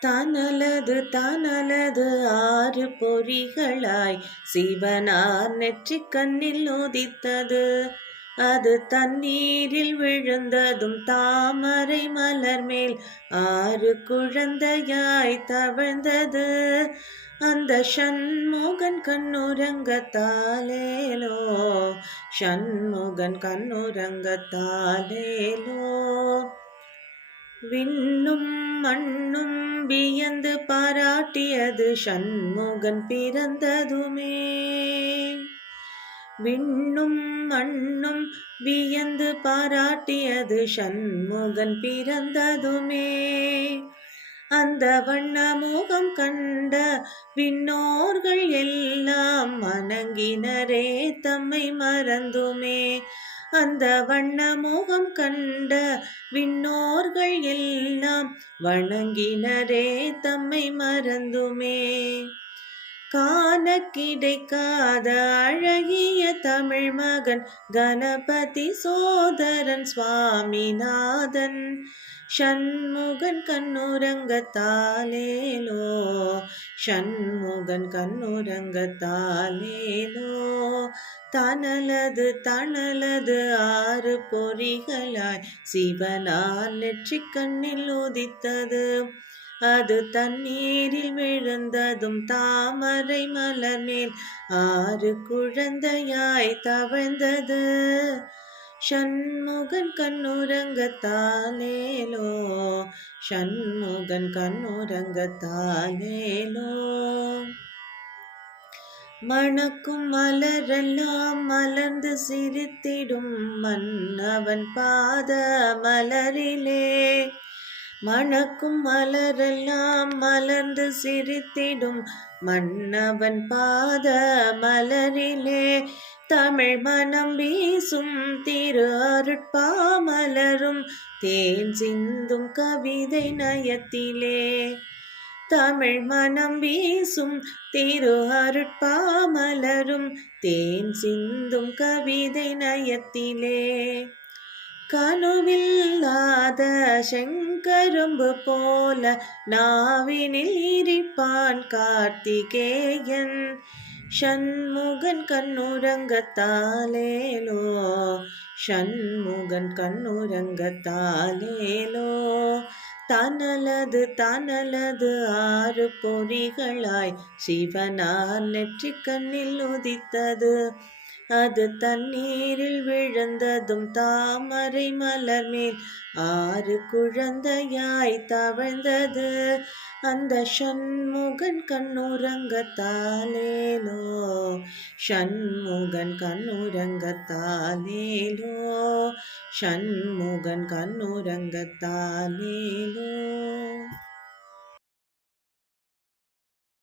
தானலது தானலது ஆறு பொறிகளாய் சிவனார் நெற்றிக் கண்ணில் உதித்தது. அது தண்ணீரில் விழுந்ததும் தாமரை மலர் மேல் ஆறு குழந்தையாய் தவழ்ந்தது. அந்த சண்முகன் கண்ணுரங்கத்தாலேலோ, சண்முகன் கண்ணுரங்கத்தாலேலோ. விண்ணும் மண்ணும் வியந்து பாராட்டியது சண்முகன் பிறந்ததுமே. விண்ணும் மண்ணும் வியந்து பாராட்டியது சண்முகன் பிறந்ததுமே. அந்த வண்ண முகம் கண்ட விண்ணோர்கள் எல்லாம் வணங்கினரே தம்மை மறந்துமே. அந்த வண்ண முகம் கண்ட விண்ணோர்கள் எல்லாம் வணங்கினரே தம்மை மறந்துமே. காண கிடைக்காத அழகிய தமிழ் மகன் கணபதி சோதரன் சுவாமிநாதன் சண்முகன் கண்ணுரங்கத்தாலேலோ, சண்முகன் கண்ணுரங்கத்தாலேலோ. தனலது தனலது ஆறு பொறிகளாய் சிவனார் நெற்றிக் கண்ணில் உதித்தது. அது தண்ணீரில் விழுந்ததும் தாமரை மலர் மேல் ஆறு குழந்தையாய் தவழ்ந்தது. சண்முகன் கண்ணுரங்கத்தாலேலோ, சண்முகன் கண்ணுரங்கத்தாலேலோ. மணக்கும் மலரெல்லாம் மலர்ந்து சிரித்திடும் மன்னவன் பாத மலரிலே. மணக்கும் மலரெல்லாம் மலர்ந்து சிரித்திடும் மன்னவன் பாத மலரிலே. தமிழ் மனம் வீசும் திரு அருட்பாமலரும் தேன் சிந்தும் கவிதை நயத்திலே. தமிழ் மனம் வீசும் திரு அருட்பாமலரும் தேன் சிந்தும் கவிதை நயத்திலே. கனுவில்லாத செங்கரும்பு போல நாவினில் இருப்பான் கார்த்திகேயன் சண்முகன் கண்ணுரங்கத்தாலேலோ, சண்முகன் கண்ணுரங்கத்தாலேலோ. தனலது தனலது ஆறு பொறிகளாய் சிவனார் நெற்றிக் கண்ணில் உதித்தது. அது தண்ணீரில் விழுந்ததும் தாமரை மலர் மேல் ஆறு குழந்தையாய் தவழ்ந்தது. அந்த சண்முகன் கண்ணுரங்கத்தாலேலோ, சண்முகன் கண்ணுரங்கத்தாலேலோ, சண்முகன் கண்ணுரங்கத்தாலேலோ.